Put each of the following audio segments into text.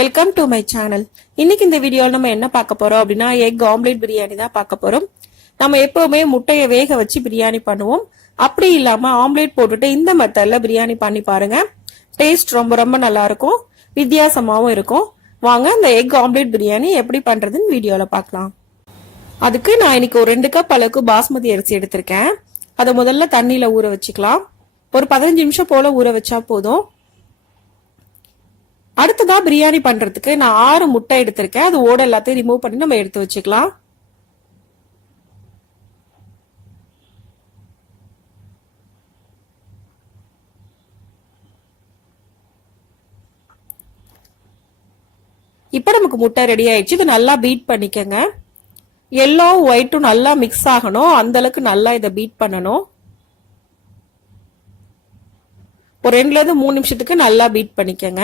Welcome to my channel இன்னைக்கு இந்த வீடியோவில் நம்ம என்ன பார்க்க போறோம் அப்படின்னா எக் ஆம்லேட் பிரியாணி தான் பார்க்க போறோம். நம்ம எப்பவுமே முட்டையை வேக வச்சு பிரியாணி பண்ணுவோம். அப்படி இல்லாம ஆம்லேட் போட்டுட்டு இந்த மெத்தட்ல பிரியாணி பண்ணி பாருங்க. டேஸ்ட் ரொம்ப ரொம்ப நல்லா இருக்கும். வித்தியாசமாகவும் இருக்கும். வாங்க இந்த எக் ஆம்லேட் பிரியாணி எப்படி பண்றதுன்னு வீடியோல பார்க்கலாம். அதுக்கு நான் இன்னைக்கு ஒரு ரெண்டு கப் அளவுக்கு பாஸ்மதி அரிசி எடுத்திருக்கேன். அதை முதல்ல தண்ணியில ஊற வச்சுக்கலாம். ஒரு பதினஞ்சு நிமிஷம் போல ஊற வச்சா போதும். அடுத்ததா பிரியாணி பண்றதுக்கு நான் ஆறு முட்டை எடுத்திருக்கேன். அது ஓட எல்லாத்தையும் ரிமூவ் பண்ணி நம்ம எடுத்து வச்சுக்கலாம். இப்போ நமக்கு முட்டை ரெடி ஆயிடுச்சு. இது நல்லா பீட் பண்ணிக்கோங்க. எல்லோ ஒயிட்டும் நல்லா மிக்ஸ் ஆகணும். அந்த அளவுக்கு நல்லா இதை பீட் பண்ணணும். ஒரு ரெண்டுலேருந்து மூணு நிமிஷத்துக்கு நல்லா பீட் பண்ணிக்கங்க.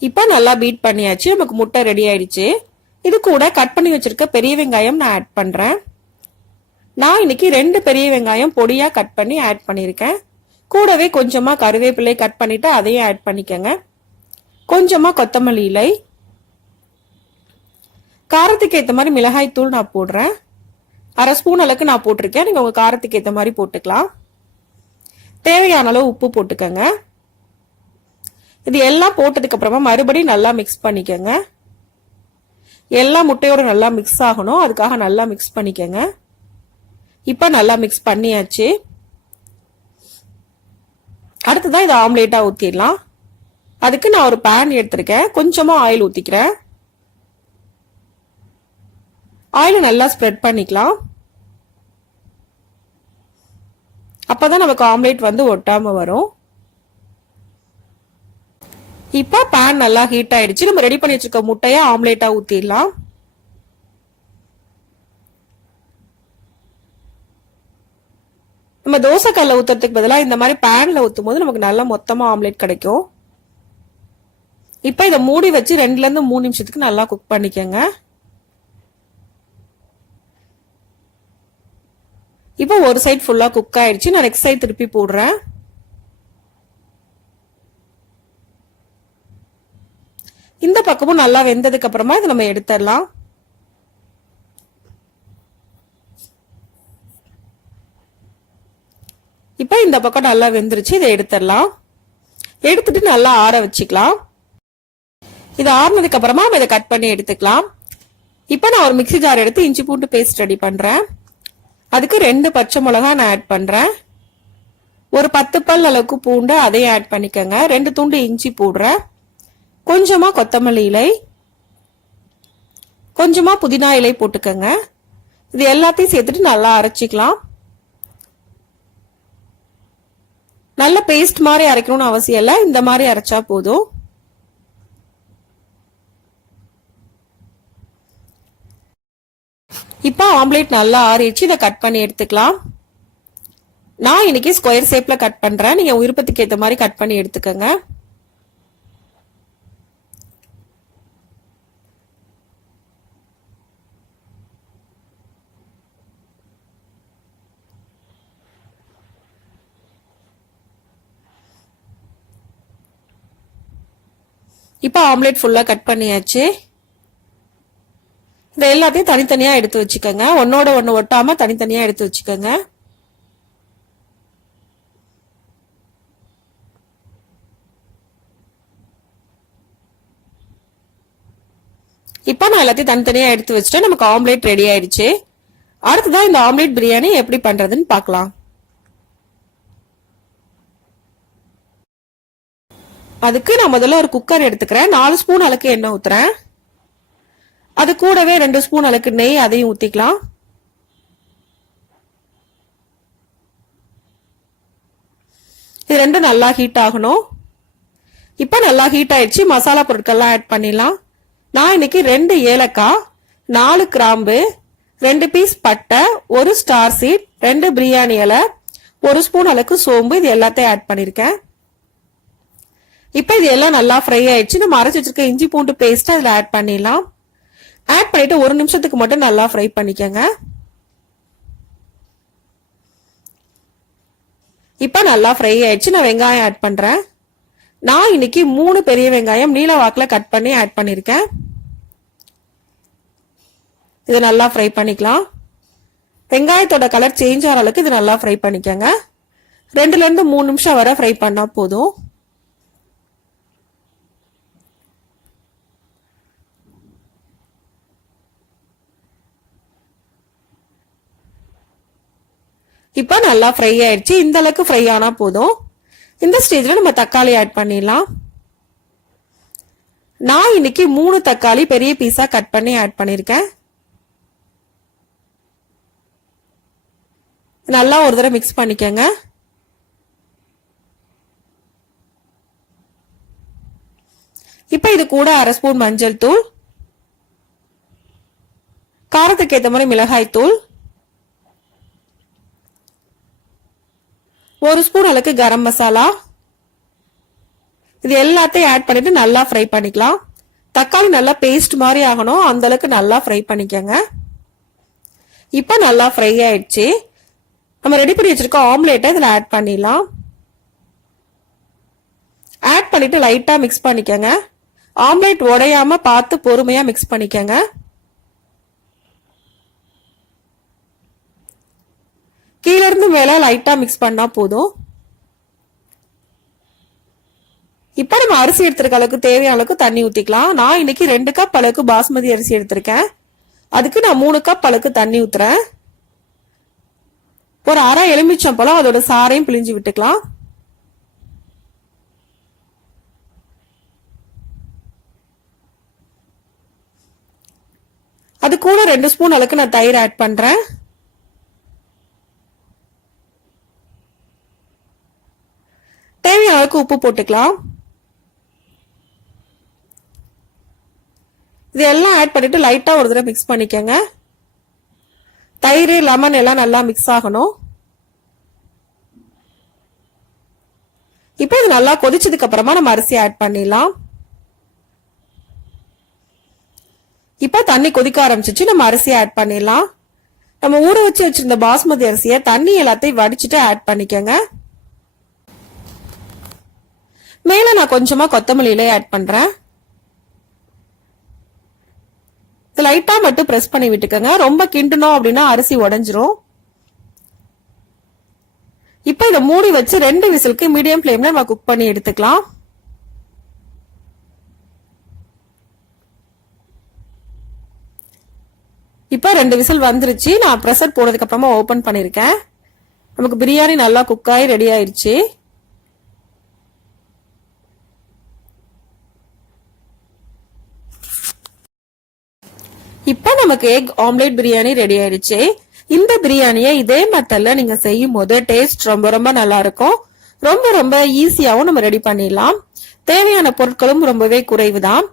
இப்போ நல்லா பீட் பண்ணியாச்சு. நமக்கு முட்டை ரெடி ஆயிடுச்சு. இது கூட கட் பண்ணி வச்சிருக்க பெரிய வெங்காயம் நான் ஆட் பண்றேன். நான் இன்னைக்கு ரெண்டு பெரிய வெங்காயம் பொடியா கட் பண்ணி ஆட் பண்ணியிருக்கேன் கூடவே கொஞ்சமா கருவேப்பிலை கட் பண்ணிட்டு அதையும் ஆட் பண்ணிக்கங்க. கொஞ்சமா கொத்தமல்லி இலை. காரத்துக்கு ஏற்ற மாதிரி மிளகாய் தூள் நான் போடுறேன். அரை ஸ்பூன் அளவுக்கு நான் போட்டிருக்கேன். நீங்க உங்க காரத்துக்கு ஏற்ற மாதிரி போட்டுக்கலாம். தேவையான அளவு உப்பு போட்டுக்கோங்க. இது எல்லாம் போட்டதுக்கு அப்புறமா மறுபடியும் நல்லா மிக்ஸ் பண்ணிக்கோங்க. எல்லா முட்டையோட நல்லா மிக்ஸ் ஆகணும். அதுக்காக நல்லா மிக்ஸ் பண்ணிக்கோங்க. இப்போ நல்லா மிக்ஸ் பண்ணியாச்சு. அடுத்ததான் இதை ஆம்லேட்டாக ஊற்றிடலாம் அதுக்கு நான் ஒரு பேன் எடுத்திருக்கேன். கொஞ்சமாக ஆயில் ஊற்றிக்கிறேன் ஆயிலை நல்லா ஸ்ப்ரெட் பண்ணிக்கலாம். அப்போ தான் நமக்கு ஆம்லேட் வந்து ஒட்டாமல் வரும். இப்போ பேன் நல்லா ஹீட் ஆயிடுச்சு. நம்ம ரெடி பண்ணி வச்சிருக்க முட்டையை ஆம்லேட்டா ஊத்திடலாம். நம்ம தோசை ஊத்துறதுக்கு பதிலாக இந்த மாதிரி பேன்ல ஊத்தும் போது நமக்கு நல்லா மொத்தமா ஆம்லேட் கிடைக்கும். இப்போ இதை மூடி வச்சு ரெண்டுல இருந்து மூணு நிமிஷத்துக்கு நல்லா குக் பண்ணிக்கோங்க. இப்போ ஒரு சைட் ஃபுல்லா குக் ஆயிடுச்சு. நான் நெக்ஸ்ட் சைட் திருப்பி போடுறேன். இந்த பக்கமும் நல்லா வெந்ததுக்கு அப்புறமா இதை நம்ம எடுத்துடலாம். இப்போ இந்த பக்கம் நல்லா வெந்துருச்சு இதை எடுத்துடலாம். எடுத்துட்டு நல்லா ஆற வச்சுக்கலாம். இது ஆறுனதுக்கு அப்புறமா நம்ம இதை கட் பண்ணி எடுத்துக்கலாம். இப்போ நான் ஒரு மிக்சி ஜார் எடுத்து இஞ்சி பூண்டு பேஸ்ட் ரெடி பண்றேன். அதுக்கு ரெண்டு பச்சை மிளகா நான் ஆட் பண்றேன். ஒரு பத்து பல் அளவுக்கு பூண்டு அதையும் ஆட் பண்ணிக்கோங்க. ரெண்டு துண்டு இஞ்சி போடுறேன். கொஞ்சமா கொத்தமல்லி இலை கொஞ்சமா புதினா இலை போட்டுக்கோங்க. இது எல்லாத்தையும் சேர்த்துட்டு நல்லா அரைச்சிக்கலாம். நல்ல பேஸ்ட் மாதிரி அரைக்கணும்னு அவசியம் இல்லை. இந்த மாதிரி அரைச்சா போதும். இப்போ ஆம்லேட் நல்லா ஆறிடுச்சு. இதை கட் பண்ணி எடுத்துக்கலாம். நான் இன்னைக்கு ஸ்கொயர் ஷேப்ல கட் பண்றேன். நீங்க விருப்பத்துக்கு ஏற்ற மாதிரி கட் பண்ணி எடுத்துக்கோங்க. இப்போ ஆம்லேட் ஃபுல்லாக கட் பண்ணியாச்சு. இந்த எல்லாத்தையும் தனித்தனியாக எடுத்து வச்சுக்கோங்க. ஒன்னோட ஒன்று ஒட்டாமல் தனித்தனியாக எடுத்து வச்சுக்கோங்க. இப்போ நான் எல்லாத்தையும் தனித்தனியாக எடுத்து வச்சுட்டேன். நமக்கு ஆம்லேட் ரெடி ஆயிடுச்சு. அடுத்ததான் இந்த ஆம்லேட் பிரியாணி எப்படி பண்ணுறதுன்னு பார்க்கலாம். அதுக்கு நான் முதல்ல ஒரு குக்கர் எடுத்துக்கிறேன். நாலு ஸ்பூன் அளவுக்கு எண்ணெய் ஊத்துறேன். அது கூடவே ரெண்டு ஸ்பூன் அளவுக்கு நெய் அதையும் ஊத்திக்கலாம். இது ரெண்டும் நல்லா ஹீட் ஆகணும். இப்போ நல்லா ஹீட் ஆயிடுச்சு. மசாலா பொருட்கள்லாம் ஆட் பண்ணிடலாம். நான் இன்னைக்கு ரெண்டு ஏலக்காய் நாலு கிராம்பு ரெண்டு பீஸ் பட்டை ஒரு ஸ்டார் சீட் ரெண்டு பிரியாணி இலை ஒரு ஸ்பூன் அளவுக்கு சோம்பு இது எல்லாத்தையும் ஆட் பண்ணியிருக்கேன் இப்போ இது எல்லாம் நல்லா ஃப்ரை ஆயிடுச்சு. நம்ம அரைச்சி வச்சிருக்க இஞ்சி பூண்டு பேஸ்ட் அதில் ஆட் பண்ணிடலாம். ஆட் பண்ணிட்டு ஒரு நிமிஷத்துக்கு மட்டும் நல்லா ஃப்ரை பண்ணிக்கோங்க. இப்போ நல்லா ஃப்ரை ஆயிடுச்சு. நான் வெங்காயம் ஆட் பண்ணுறேன் நான் இன்னைக்கு மூணு பெரிய வெங்காயம் நீல வாக்கில் கட் பண்ணி ஆட் பண்ணியிருக்கேன் இது நல்லா ஃப்ரை பண்ணிக்கலாம். வெங்காயத்தோட கலர் சேஞ்ச் ஆகிற அளவுக்கு இது நல்லா ஃப்ரை பண்ணிக்கோங்க. ரெண்டுலேருந்து மூணு நிமிஷம் வர ஃப்ரை பண்ணால் போதும். இப்போ நல்லா ஃப்ரை ஆயிடுச்சு இந்த அளவுக்கு ஃப்ரை ஆனால் போதும். இந்த ஸ்டேஜில் நம்ம தக்காளி ஆட் பண்ணிடலாம். நான் இன்னைக்கு மூணு தக்காளி பெரிய பீஸா கட் பண்ணி ஆட் பண்ணியிருக்கேன் நல்லா ஒரு தடவை மிக்ஸ் பண்ணிக்கோங்க. இப்போ இது கூட அரை ஸ்பூன் மஞ்சள் தூள். காரத்துக்கு ஏற்ற மாதிரி மிளகாய் தூள். ஒரு ஸ்பூன் அளவுக்கு கரம் மசாலா. இது எல்லாத்தையும் ஆட் பண்ணிட்டு நல்லா ஃப்ரை பண்ணிக்கலாம். தக்காளி நல்லா பேஸ்ட் மாதிரி ஆகணும். அந்த அளவுக்கு நல்லா ஃப்ரை பண்ணிக்கோங்க. இப்போ நல்லா ஃப்ரை ஆயிடுச்சு. நம்ம ரெடி பண்ணி வச்சிருக்க ஆம்லேட்டை இதில் ஆட் பண்ணிடலாம். ஆட் பண்ணிட்டு லைட்டாக மிக்ஸ் பண்ணிக்கோங்க. ஆம்லேட் உடையாம பார்த்து பொறுமையாக மிக்ஸ் பண்ணிக்கோங்க. கீழ மேலே லைட்டாக லைட்டா மிக்ஸ் பண்ணால் போதும். இப்போ நம்ம அரிசி எடுத்திருக்க அளவுக்கு தேவையான அளவுக்கு தண்ணி ஊத்திக்கலாம். நான் இன்னைக்கு ரெண்டு கப் அளவுக்கு பாஸ்மதி அரிசி எடுத்திருக்கேன். அதுக்கு நான் மூணு கப் அளவுக்கு தண்ணி ஊத்துறேன். ஒரு அரை எலுமிச்சம் பழம் அதோட சாரையும் பிழிஞ்சு விட்டுக்கலாம். அது கூட ரெண்டு ஸ்பூன் அளவுக்கு நான் தயிர் ஆட் பண்றேன் தேவையான அளவுக்கு உப்பு போட்டுக்கலாம். இதெல்லாம் ஆட் பண்ணிட்டு லைட்டா ஒரு தடவை மிக்ஸ் பண்ணிக்கோங்க. தயிர் லெமன் எல்லாம் நல்லா மிக்ஸ் ஆகணும். இப்போ இது நல்லா கொதிச்சதுக்கு அப்புறமா நம்ம அரிசி ஆட் பண்ணிடலாம். இப்போ தண்ணி கொதிக்க ஆரம்பிச்சிச்சு நம்ம அரிசி ஆட் பண்ணிடலாம். நம்ம ஊற வச்சு வச்சிருந்த பாஸ்மதி அரிசியை தண்ணி எல்லாத்தையும் வடிச்சிட்டு ஆட் பண்ணிக்கோங்க. மேல நான் கொஞ்சமா கொத்தமல்லியிலே ஆட் பண்றேன். லைட்டா மட்டும் பிரஸ் பண்ணி விட்டுக்கோங்க. ரொம்ப கிண்டணும் அப்படின்னா அரிசி உடஞ்சிரும். இப்போ இதை மூடி வச்சு ரெண்டு விசிலுக்கு மீடியம் ஃப்ளேம்ல நம்ம குக் பண்ணி எடுத்துக்கலாம். இப்போ ரெண்டு விசில் வந்துருச்சு. நான் ப்ரெஷர் போனதுக்கு அப்புறமா ஓபன் பண்ணிருக்கேன். நமக்கு பிரியாணி நல்லா குக் ஆகி ரெடி ஆயிடுச்சு இப்போ நமக்கு எக் ஆம்லேட் பிரியாணி ரெடி ஆயிடுச்சு இந்த பிரியாணியை இதே மெத்தட்ல நீங்க செய்யும் போது டேஸ்ட் ரொம்ப ரொம்ப நல்லா இருக்கும் ரொம்ப ரொம்ப ஈஸியாகவும் நம்ம ரெடி பண்ணிடலாம். தேவையான பொருட்களும் ரொம்பவே குறைவு தான்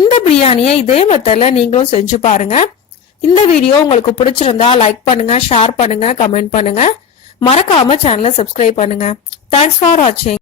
இந்த பிரியாணியை இதே மெத்தட்ல நீங்களும் செஞ்சு பாருங்க. இந்த வீடியோ உங்களுக்கு பிடிச்சிருந்தா லைக் பண்ணுங்க ஷேர் பண்ணுங்க கமெண்ட் பண்ணுங்க. மறக்காம சேனலை சப்ஸ்கிரைப் பண்ணுங்க. தேங்க்ஸ் ஃபார் வாட்சிங்